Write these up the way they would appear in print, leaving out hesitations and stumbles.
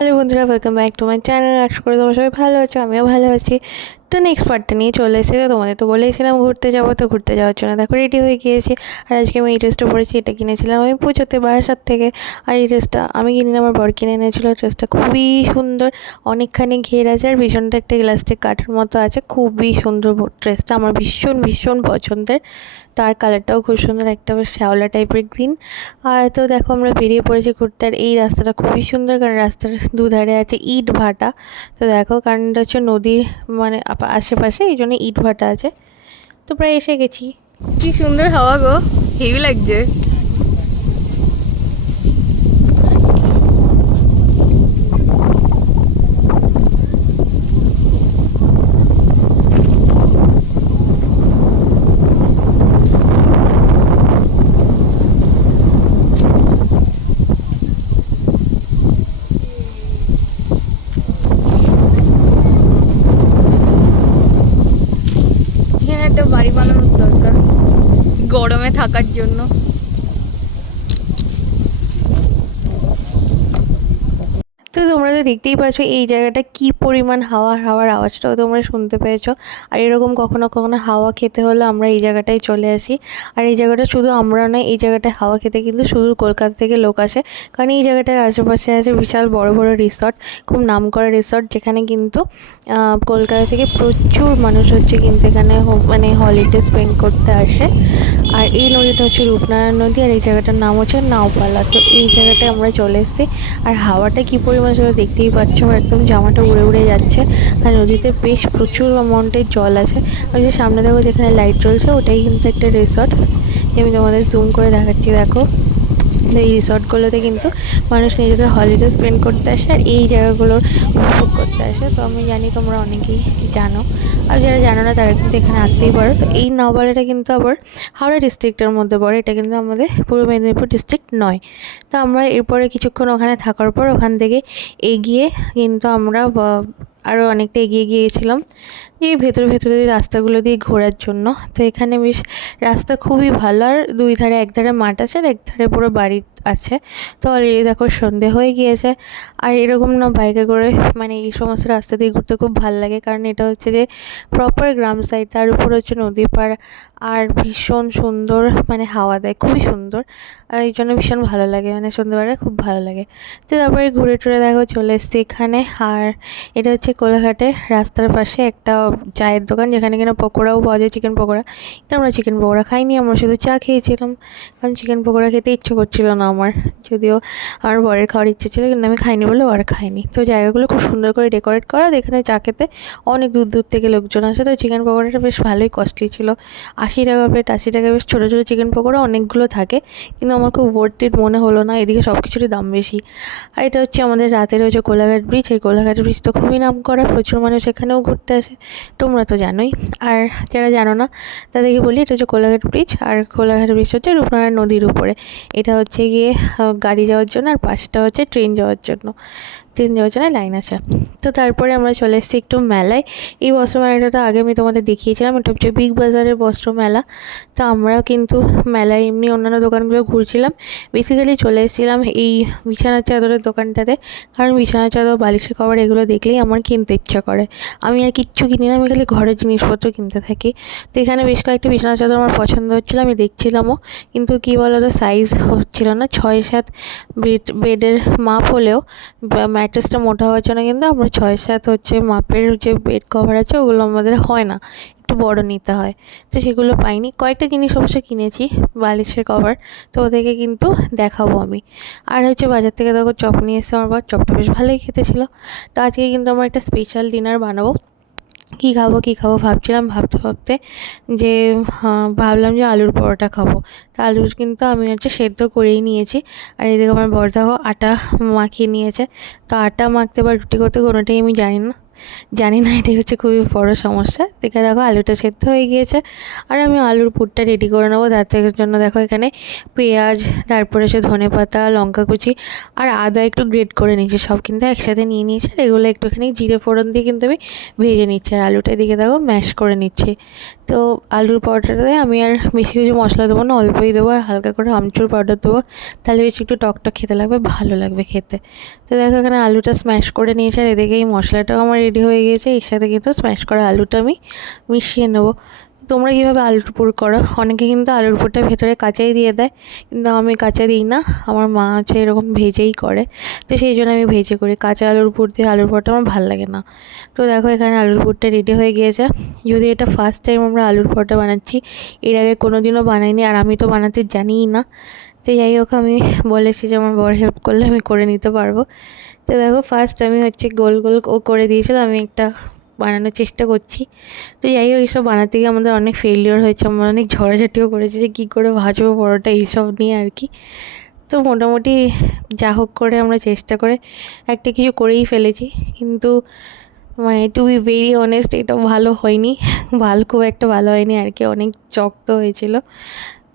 Hello বন্ধুরা, welcome back to my channel. আশা করি তোমার সবাই ভালো আছো, আমিও ভালো আছি। তো নেক্সট পার্টটা নিয়ে চলে এসেছি। তো তোমাদের তো বলেছিলাম ঘুরতে যাবো, তো ঘুরতে যাওয়ার জন্য দেখো রেডি হয়ে গিয়েছি। আর আজকে আমি এই ড্রেসটা পরেছি, এটা কিনেছিলাম আমি পুজোতে বারাসাত থেকে। আর এই ড্রেসটা আমি কিনে আমার বর কিনে এনেছিলো। ড্রেসটা খুবই সুন্দর, অনেকখানি ঘের আছে আর ভীষণটা একটা ইলাস্টিক কাটার মতো আছে। খুবই সুন্দর ড্রেসটা, আমার ভীষণ ভীষণ পছন্দের। তার কালারটাও খুব সুন্দর, একটা বেশ শ্যাওলা টাইপের গ্রিন। আর তো দেখো আমরা বেরিয়ে পড়েছি ঘুরতে। আর এই রাস্তাটা খুবই সুন্দর, কারণ রাস্তার দুধারে আছে ইট ভাটা। তো দেখো কারণটা হচ্ছে নদীর মানে আশেপাশে, এই জন্য ইট ভাটা আছে। তো প্রায় এসে গেছি। কি সুন্দর হাওয়া গো, হেভি লাগছে। এখানে একটা বাড়ি বানানোর দরকার গরমে থাকার জন্য। তো তোমরা তো দেখতেই পাচ্ছ এই জায়গাটা কি পরিমাণ হাওয়ার আওয়াজটাও তোমরা শুনতে পেয়েছো। আর এরকম কখনো কখনো হাওয়া খেতে হলে আমরা এই জায়গাটায় চলে আসি। আর এই জায়গাটা শুধু আমরা নয়, এই জায়গাটায় হাওয়া খেতে কিন্তু শুধু কলকাতা থেকে লোক আসে। কারণ এই জায়গাটার আশেপাশে আছে বিশাল বড় বড় রিসর্ট, খুব নামকরা রিসর্ট, যেখানে কিন্তু কলকাতা থেকে প্রচুর মানুষ হচ্ছে কিন্তু এখানে মানে হলিডে স্পেন্ড করতে আসে। আর এই নদীটা হচ্ছে রূপনারায়ণ নদী, আর এই জায়গাটার নাম হচ্ছে নাওপালা। তো এই জায়গাটায় আমরা চলে এসেছি। আর হাওয়াটা কী পরিমাণ সেটা দেখতেই পাচ্ছ, একদম জামাটা উড়ে উড়ে যাচ্ছে। আর নদীতে বেশ প্রচুর অ্যামাউন্টের জল আছে। আর যে সামনে দেখো যেখানে লাইট জ্বলছে, ওটাই কিন্তু একটা রিসর্ট, যে আমি তোমাদের জুম করে দেখাচ্ছি। দেখো এই রিসর্টগুলোতে কিন্তু মানুষ নিজেদের হলিডে স্পেন্ড করতে আসে আর এই জায়গাগুলোর উপভোগ করতে আসে। তো আমি জানি তোমরা অনেকেই জানো, আর যারা জানো না তারা কিন্তু এখানে আসতেই পারো। তো এই নাওপালাটা কিন্তু আবার হাওড়া ডিস্ট্রিক্টের মধ্যে পড়ে, এটা কিন্তু আমাদের পূর্ব মেদিনীপুর ডিস্ট্রিক্ট নয়। তো আমরা এরপরে কিছুক্ষণ ওখানে থাকার পর ওখান থেকে এগিয়ে কিন্তু আমরা আরও অনেকটা এগিয়ে গিয়েছিলাম এই ভেতরে দিয়ে রাস্তাগুলো দিয়ে ঘোরার জন্য। তো এখানে বেশ রাস্তা খুবই ভালো, আর দুই ধারে, একধারে মাঠ আছে আর একধারে পুরো বাড়ি আছে। তো অলরেডি দেখো সন্ধে হয়ে গিয়েছে। আর এরকম না বাইকে করে মানে এই সমস্ত রাস্তা দিয়ে ঘুরতে খুব ভালো লাগে, কারণ এটা হচ্ছে যে প্রপার গ্রাম সাইড, তার উপর হচ্ছে নদী পাড়, আর ভীষণ সুন্দর মানে হাওয়া দেয়, খুবই সুন্দর। আর এই জন্য ভীষণ ভালো লাগে, মানে সন্ধ্যেবেলায় খুব ভালো লাগে। তো তারপরে ঘুরে টুরে দেখো চলে এসছি এখানে। আর এটা হচ্ছে কোলাঘাটে রাস্তার পাশে একটা চায়ের দোকান, যেখানে কিনা পকোড়াও পাওয়া যায়, চিকেন পকোড়া। তো আমরা চিকেন পকোড়া খাইনি, আমরা শুধু চা খেয়েছিলাম, কারণ চিকেন পকোড়া খেতে ইচ্ছে করছিল না আমার। যদিও আমার বরের খাওয়ার ইচ্ছে ছিল, কিন্তু আমি খাইনি বলে বর খাইনি। তো জায়গাগুলো খুব সুন্দর করে ডেকোরেট করা, এখানে চা খেতে অনেক দূর দূর থেকে লোকজন আসে। তো চিকেন পকোড়াটা বেশ ভালোই কস্টলি ছিল, 80 টাকা প্লেট। 80 টাকা বেশ ছোটো ছোটো চিকেন পকোড়া অনেকগুলো থাকে, কিন্তু আমার খুব ওয়ার্থ ইট মনে হলো না, এদিকে সব কিছুরই দাম বেশি। আর এটা হচ্ছে আমাদের রাতের হচ্ছে কোলাঘাট ব্রিজ। এই কোলাঘাট ব্রিজ তো খুবই নাম করা, প্রচুর মানুষ এখানেও ঘুরতে আসে, তোমরা তো জানোই। আর যারা জানো না তাদেরকে বলি, এটা হচ্ছে কোলাঘাট ব্রিজ। আর কোলাঘাট ব্রিজ হচ্ছে রূপনারায়ণ নদীর উপরে। এটা হচ্ছে গিয়ে গাড়ি যাওয়ার জন্য, আর পাশটা হচ্ছে ট্রেন যাওয়ার জন্য, ট্রেন যাওয়ার জন্য লাইন আছে। তো তারপরে আমরা চলে এসেছি একটু মেলায়। এই বস্ত্র মেলাটা তো আগে আমি তোমাদের দেখিয়েছিলাম, এটা হচ্ছে বিগ বাজারের বস্ত্র মেলা। তো আমরাও কিন্তু মেলায় এমনি অন্যান্য দোকানগুলো ঘুরছিলাম, বেসিক্যালি চলে এসেছিলাম এই বিছানার চাদরের দোকানটাতে। কারণ বিছানার চাদর, বালিশের কভার এগুলো দেখলেই আমার কিনতে ইচ্ছা করে। আমি আর কিচ্ছু কিনি না, আমি খালি ঘরের জিনিসপত্র কিনতে থাকি। তো এখানে বেশ কয়েকটা বিছানার চাদর আমার পছন্দ হচ্ছিলো, আমি দেখছিলামও। কিন্তু কী বলো তো, সাইজ হচ্ছিল না। 6-7 বেডের মাপ হলেও ম্যাট্রেসটা মোটা হওয়ার জন্য কিন্তু আমরা 6-7 হচ্ছে মাপের যে বেড কভার আছে ওগুলো আমাদের হয় না, একটু বড় নিতে হয়। তো সেগুলো পাইনি। কয়েকটা জিনিস অবশ্য কিনেছি, বালিশের কভার, তো ওদেরকে কিন্তু দেখাবো আমি। আর হচ্ছে বাজার থেকে দেখো চপ নিয়ে এসে আমার, চপটা বেশ ভালোই খেতে ছিল। তো আজকে কিন্তু আমরা একটা স্পেশাল ডিনার বানাবো। কী খাবো ভাবছিলাম, ভাবতে ভাবতে যে ভাবলাম যে আলুর পরোটা খাবো। তো আলু কিন্তু আমি হচ্ছে সেদ্ধ করেই নিয়েছি। আর এদিকে আমার বর দেখো আটা মাখিয়ে নিয়েছে। তো আটা মাখতে বা রুটি করতে কোনোটাই আমি জানি না, জানি না, এটাই হচ্ছে খুবই বড় সমস্যা। দেখে দেখো আলুটা সেদ্ধ হয়ে গিয়েছে, আর আমি আলুর পুরটা রেডি করে নেবো। তার থেকে জন্য দেখো এখানে পেঁয়াজ, তারপরে সে ধনেপাতা, লঙ্কা কুচি আর আদা একটু গ্রেট করে নিয়েছি, সব কিন্তু একসাথে নিয়ে নিয়েছি। আর এগুলো একটুখানি জিরে ফোড়ন দিয়ে কিন্তু আমি ভেজে নিচ্ছি, আর আলুটা দিকে দেখো ম্যাশ করে নিচ্ছি। তো আলুর পরোটাটাতে আমি আর বেশি কিছু মশলা দেবো না, অল্পই দেবো, আর হালকা করে আমচুর পাউডার দেবো, তাহলে বেশি একটু টকটক খেতে লাগবে, ভালো লাগবে খেতে। তো দেখো এখানে আলুটা স্ম্যাশ করে নিয়েছি, আর এদিকে এই মশলাটাও আমার রেডি হয়ে গিয়েছে। এর সাথে কিন্তু স্ম্যাশ করা আলুটা আমি মিশিয়ে নেবো। তোমরা কীভাবে আলুর পুর করো? অনেকে কিন্তু আলুর পুরটা ভেতরে কাঁচাই দিয়ে দেয়, কিন্তু আমি কাঁচা দিই না, আমার মা হচ্ছে এরকম ভেজেই করে। তো সেই জন্য আমি ভেজে করি, কাঁচা আলুর পুর দিয়ে আলুর পুরটা আমার ভালো লাগে না। তো দেখো এখানে আলুর পুরটা রেডি হয়ে গিয়েছে। যদি এটা ফার্স্ট টাইম আমরা আলুর পরোটা বানাচ্ছি, এর আগে কোনো দিনও বানাইনি, আর আমি তো বানাতে জানিই না। তো যাই হোক, আমি বলেছি যে আমার বর হেল্প করলে আমি করে নিতে পারবো। তো দেখো ফার্স্ট আমি হচ্ছে গোল গোল ও করে দিয়েছিল, আমি একটা বানানোর চেষ্টা করছি। তো যাই হোক, এইসব বানাতে গিয়ে আমাদের অনেক ফেলিওর হয়েছে, আমরা অনেক ঝড়াঝাটিও করেছি যে কী করে ভাজবো পরোটা, এইসব নিয়ে আর কি। তো মোটামুটি যা হোক করে আমরা চেষ্টা করে একটা কিছু করেই ফেলেছি, কিন্তু মানে টু বি ভেরি অনেস্ট এটা ভালো হয়নি, খুব একটা ভালো হয়নি আর কি, অনেক শক্ত হয়েছিল।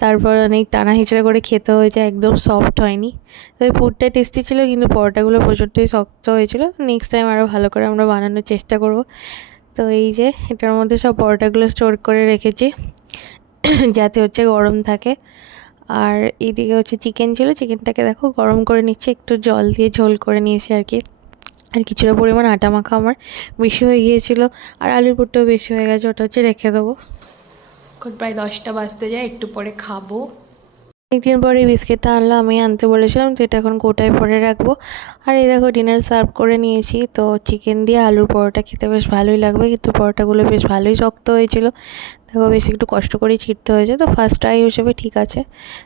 তারপর অনেক টানা হিচড়া করে খেতে হয়েছে, একদম সফট হয়নি। তো এই পুরটা টেস্টি ছিল, কিন্তু পরোটাগুলো প্রচণ্ডই শক্ত হয়েছিল। নেক্সট টাইম আরও ভালো করে আমরা বানানোর চেষ্টা করব। তো এই যে এটার মধ্যে সব পরোটাগুলো স্টোর করে রেখেছি যাতে হচ্ছে গরম থাকে। আর এইদিকে হচ্ছে চিকেন ছিল, চিকেনটাকে দেখো গরম করে নিচ্ছে, একটু জল দিয়ে ঝোল করে নিয়েছি আর কি। আর কিছুটা পরিমাণ আটা মাখা আমার বেশি হয়ে গিয়েছিলো, আর আলুর পুরটাও বেশি হয়ে গেছে, ওটা হচ্ছে রেখে দেবো। প্রায় 10টা বাজতে যায়, একটু পরে খাবো। অনেকদিন পরে এই বিস্কিটটা আনলাম, আমি আনতে বলেছিলাম, তো এটা এখন কোটায় ভরে রাখবো। আর এই দেখো ডিনার সার্ভ করে নিয়েছি। তো চিকেন দিয়ে আলুর পরোটা খেতে বেশ ভালোই লাগবে, কিন্তু পরোটাগুলো বেশ ভালোই শক্ত হয়েছিল। দেখো বেশ একটু কষ্ট করেই ছিঁড়তে হয়েছে, তো ফার্স্ট ট্রাই হিসেবে ঠিক আছে।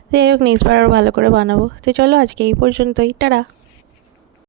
তো যাই হোক, নেক্সট বার আরও ভালো করে বানাবো। তো চলো আজকে এই পর্যন্তই, টাটা।